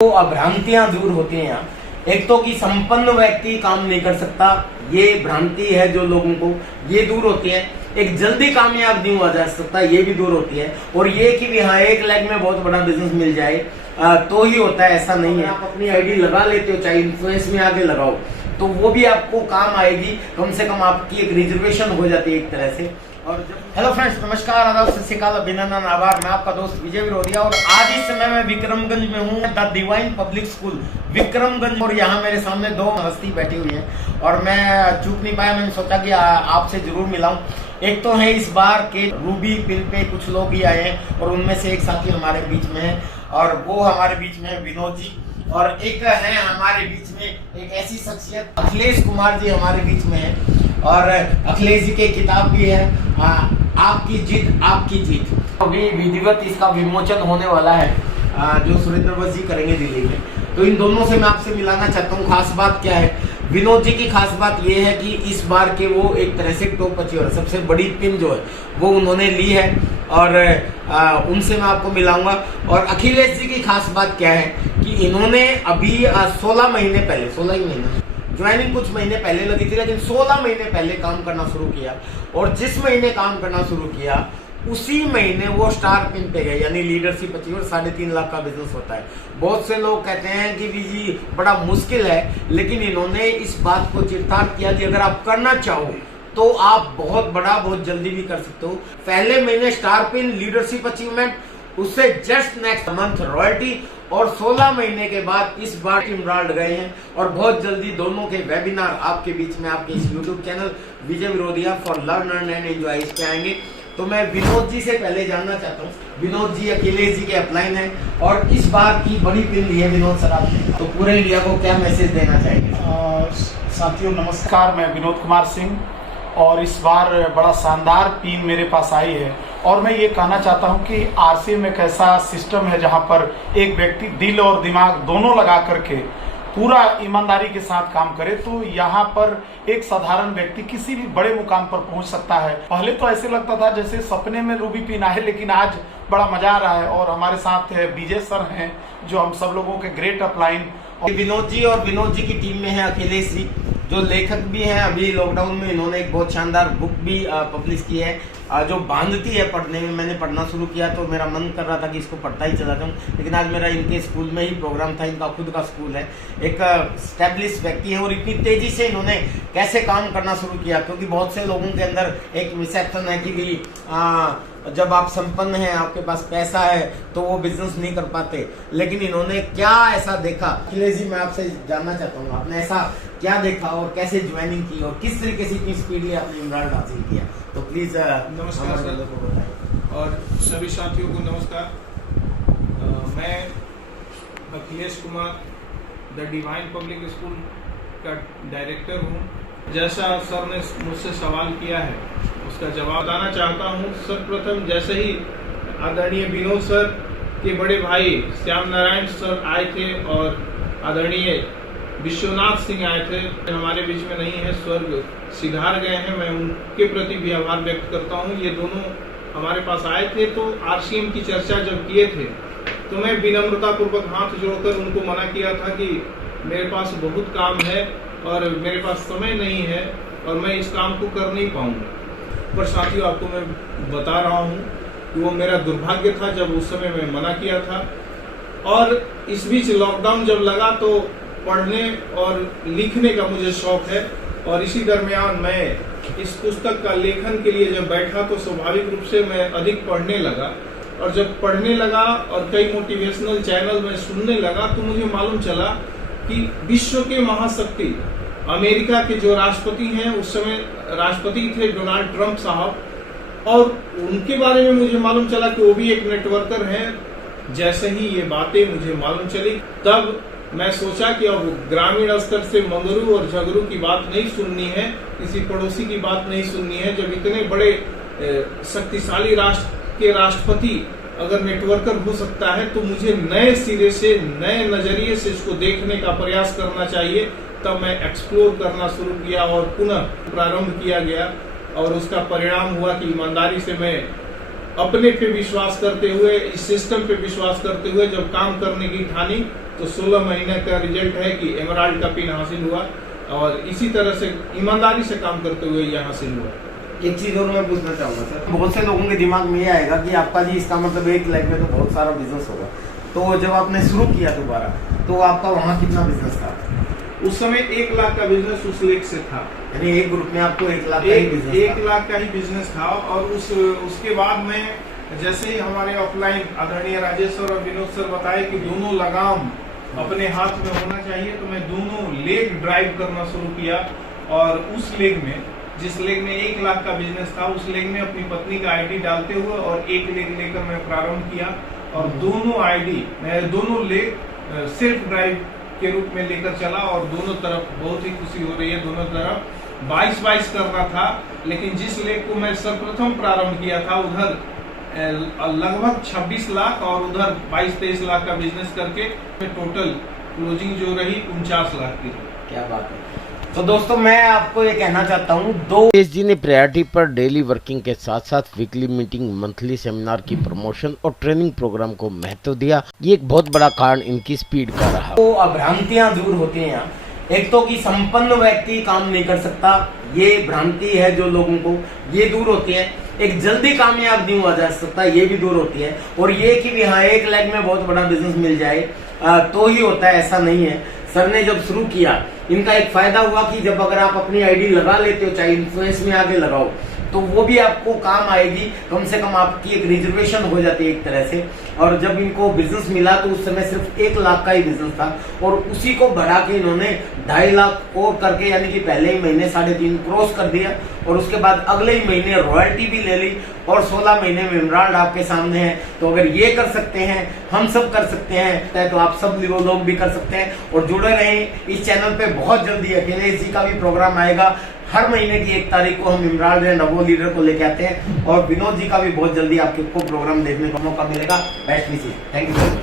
तो भ्रांतियां दूर होती हैं यहाँ। एक तो कि संपन्न व्यक्ति काम नहीं कर सकता, ये भ्रांति है जो लोगों को, ये दूर होती है। एक जल्दी कामयाब नहीं हुआ जा सकता, ये भी दूर होती है। और ये कि भी हाँ एक लेग में बहुत बड़ा बिजनेस मिल जाए तो ही होता है, ऐसा नहीं है। आप अपनी आईडी लगा लेते हो, चाहे इन्फ्लुएंस में आगे लगाओ, तो वो भी आपको काम आएगी। कम से कम आपकी एक रिजर्वेशन हो जाती है एक तरह से। और हेलो फ्रेंड्स, नमस्कार, आदाब, सत श्री अकाल, अभिनंदन, आभार। मैं आपका दोस्त विजय विरोधिया और आज इस समय मैं विक्रमगंज में हूँ, the divine public school Vikramganj. और यहाँ मेरे सामने दो हस्ती बैठी हुई हैं और मैं चूक नहीं पाया। मैंने सोचा कि आपसे जरूर मिलाऊं। एक तो है इस बार के रूबी पिल पे कुछ लोग ही आए हैं और उनमें से एक साथी हमारे बीच में है और वो हमारे बीच में है विनोद जी। और एक है हमारे बीच में एक ऐसी शख्सियत अखिलेश कुमार जी हमारे बीच में है। और अखिलेश जी की किताब भी है, आपकी जीत आपकी जीत। अभी विधिवत इसका विमोचन होने वाला है जो सुरेंद्र बस जी करेंगे दिल्ली में। तो इन दोनों से मैं आपसे मिलाना चाहता हूँ। खास बात क्या है, विनोद जी की खास बात ये है कि इस बार के वो एक तरह से टॉप अचीवर, सबसे बड़ी पिन जो है वो उन्होंने ली है और उनसे मैं आपको मिलाऊंगा। और अखिलेश जी की खास बात क्या है कि इन्होंने अभी 16 महीने पहले, 16 ही महीने ज्वाइनिंग कुछ महीने पहले लगी थी, लेकिन 16 महीने पहले काम करना शुरू किया। और जिस महीने काम करना शुरू किया उसी महीने वो स्टार पिन पे गए, यानी लीडरशिप अचीवर। 3.5 लाख का बिजनेस होता है। बहुत से लोग कहते हैं कि जी बड़ा मुश्किल है, लेकिन इन्होंने इस बात को चिरतार्थ किया कि अगर आप करना चाहो तो आप बहुत बड़ा, बहुत जल्दी भी कर सकते हो। पहले महीने स्टार पिन, लीडरशिप अचीवमेंट, उससे जस्ट नेक्स्ट मंथ रॉयल्टी, और 16 महीने के बाद इस बार इमराल्ड गए हैं। और बहुत जल्दी दोनों के वेबिनार आपके बीच में आपके इस YouTube channel Vijay Virodhiya for learn and enjoy इस पे आएंगे। तो मैं विनोद जी से पहले जानना चाहता हूँ, विनोद जी अखिलेश जी के अपलाइन है और इस बार की बड़ी पिन ली है विनोद सर आपने, तो पूरे इंडिया को क्या मैसेज देना चाहेंगे? साथियों नमस्कार, मैं विनोद कुमार सिंह और इस बार बड़ा शानदार पिन मेरे पास आई है। और मैं ये कहना चाहता हूँ कि आरसीएम एक ऐसा सिस्टम है जहाँ पर एक व्यक्ति दिल और दिमाग दोनों लगा करके पूरा ईमानदारी के साथ काम करे तो यहाँ पर एक साधारण व्यक्ति किसी भी बड़े मुकाम पर पहुंच सकता है। पहले तो ऐसे लगता था जैसे सपने में रूबी पिन आए, लेकिन आज बड़ा मजा आ रहा है। और हमारे साथ विजय सर हैं जो हम सब लोगों के ग्रेट अपलाइन। विनोद जी और विनोद जी की टीम में है अखिलेश जी जो लेखक भी हैं। अभी लॉकडाउन में इन्होंने एक बहुत शानदार बुक भी पब्लिश की है जो बांधती है पढ़ने में। मैंने पढ़ना शुरू किया तो मेरा मन कर रहा था कि इसको पढ़ता ही चला जाऊं, लेकिन आज मेरा इनके स्कूल में ही प्रोग्राम था। इनका खुद का स्कूल है, एक स्टैब्लिश व्यक्ति है। और इतनी तेजी से इन्होंने कैसे काम करना शुरू किया, क्योंकि बहुत से लोगों के अंदर एक मिसकंसेप्शन है कि भी जब आप संपन्न हैं, आपके पास पैसा है, तो वो बिजनेस नहीं कर पाते। लेकिन इन्होंने क्या ऐसा देखा? अखिलेश जी, मैं आपसे जानना चाहता हूँ, आपने ऐसा क्या देखा और कैसे ज्वाइनिंग की और किस तरीके से इतनी स्पीडली आपने इमराल्ड हासिल किया? तो प्लीज नमस्कार सर और सभी साथियों को नमस्कार। मैं Akhilesh Kumar the divine public school का डायरेक्टर हूँ। जैसा सर ने मुझसे सवाल किया है उसका जवाब देना चाहता हूँ। सर्वप्रथम जैसे ही आदरणीय विनोद सर के बड़े भाई श्याम नारायण सर आए थे और आदरणीय विश्वनाथ सिंह आए थे, हमारे बीच में नहीं है, स्वर्ग सिधार गए हैं, मैं उनके प्रति भी आभार व्यक्त करता हूँ। ये दोनों हमारे पास आए थे तो आरसीएम की चर्चा जब किए थे तो मैं विनम्रता पूर्वक हाथ जोड़कर उनको मना किया था कि मेरे पास बहुत काम है और मेरे पास समय नहीं है और मैं इस काम को कर नहीं पाऊंगा। पर साथियों, आपको मैं बता रहा हूँ कि वो मेरा दुर्भाग्य था जब उस समय मैं मना किया था। और इस बीच लॉकडाउन जब लगा तो पढ़ने और लिखने का मुझे शौक है और इसी दरमियान मैं इस पुस्तक का लेखन के लिए जब बैठा तो स्वाभाविक रूप से मैं अधिक पढ़ने लगा। और जब पढ़ने लगा और कई मोटिवेशनल चैनल में सुनने लगा तो मुझे मालूम चला कि विश्व के महाशक्ति अमेरिका के जो राष्ट्रपति हैं, उस समय राष्ट्रपति थे डोनाल्ड ट्रंप साहब, और उनके बारे में मुझे मालूम चला कि वो भी एक नेटवर्कर हैं। जैसे ही ये बातें मुझे मालूम चली तब मैं सोचा कि अब ग्रामीण स्तर से मंगरू और झगड़ू की बात नहीं सुननी है, किसी पड़ोसी की बात नहीं सुननी है। जब इतने बड़े शक्तिशाली राष्ट्र के राष्ट्रपति अगर नेटवर्कर हो सकता है तो मुझे नए सिरे से, नए नजरिए से इसको देखने का प्रयास करना चाहिए। तब मैं एक्सप्लोर करना शुरू किया और पुनः प्रारंभ किया गया और उसका परिणाम हुआ कि ईमानदारी से मैं अपने पे विश्वास करते हुए, इस सिस्टम पे विश्वास करते हुए जब काम करने की ठानी तो 16 महीने का रिजल्ट है कि एमराल्ड का पिन हासिल हुआ और इसी तरह से ईमानदारी से काम करते हुए यह हासिल हुआ। एक चीज और मैं पूछना चाहूंगा सर, बहुत से लोगों के दिमाग में ये आएगा कि आपका जी इसका मतलब 1 लाख में तो बहुत सारा बिजनेस होगा, तो जब आपने शुरू किया दोबारा तो आपका वहाँ कितना बिजनेस था? उस समय 1 लाख का बिजनेस उस लेख से था, यानी एक ग्रुप में आपको 1 लाख का ही बिजनेस था। 1 लाख का ही बिजनेस था। और उसके बाद में जैसे ही हमारे ऑफलाइन आदरणीय राजेश सर और विनोद सर बताए कि दोनों लगाम अपने हाथ में होना चाहिए, तो मैं दोनों लेग ड्राइव करना शुरू किया। और उस लेग में, जिस लेग में 1 लाख का बिजनेस था, उस लेग में अपनी पत्नी का आईडी डालते हुए और एक लेग लेकर मैं प्रारंभ किया। और दोनों लेग सेल्फ ड्राइव के रूप में लेकर चला और दोनों तरफ बहुत ही खुशी हो रही है। दोनों तरफ 22 करना था, लेकिन जिस लेग को मैं सर्वप्रथम प्रारंभ किया था उधर लगभग 26 लाख और उधर 22-23 लाख का बिजनेस करके टोटल क्लोजिंग जो रही 49 लाख की। क्या बात है। तो दोस्तों मैं आपको ये कहना चाहता हूँ, जी ने प्रायोरिटी पर डेली वर्किंग के साथ साथ वीकली मीटिंग, मंथली सेमिनार की प्रमोशन और ट्रेनिंग प्रोग्राम को महत्व दिया। ये एक बहुत बड़ा कारण इनकी स्पीड का रहा। तो भ्रांतियां दूर होती हैं यहाँ। एक तो कि संपन्न व्यक्ति काम नहीं कर सकता, ये भ्रांति है जो लोगों को, ये दूर होती है। एक जल्दी कामयाब नहीं हुआ जा सकता, ये भी दूर होती है। और ये कि भी हाँ 1 लाख में बहुत बड़ा बिजनेस मिल जाए तो ही होता है, ऐसा नहीं है। सर ने जब शुरू किया, इनका एक फायदा हुआ कि जब अगर आप अपनी आईडी लगा लेते हो, चाहे इन्फ्लुएंस में आगे लगाओ, तो वो भी आपको काम आएगी। कम से कम आपकी एक रिजर्वेशन हो जाती है एक तरह से। और जब इनको बिजनेस मिला तो उस समय सिर्फ 1 लाख का ही बिजनेस था और उसी को बढ़ा के इन्होंने 2.5 लाख और करके, यानी कि पहले ही महीने 3.5 क्रॉस कर दिया और उसके बाद अगले ही महीने रॉयल्टी भी ले ली और 16 महीने में एमराल्ड आपके सामने है। तो अगर ये कर सकते हैं, हम सब कर सकते हैं, तो आप सब लोग भी कर सकते हैं। और जुड़े रहें इस चैनल पे। बहुत जल्दी अखिलेश जी का भी प्रोग्राम आएगा। हर महीने की 1 तारीख को हम एमराल्ड एंड नवो लीडर को लेके आते हैं और विनोद जी का भी बहुत जल्दी आपको प्रोग्राम देखने का मौका मिलेगा। बेस्ट विशेष, थैंक यू।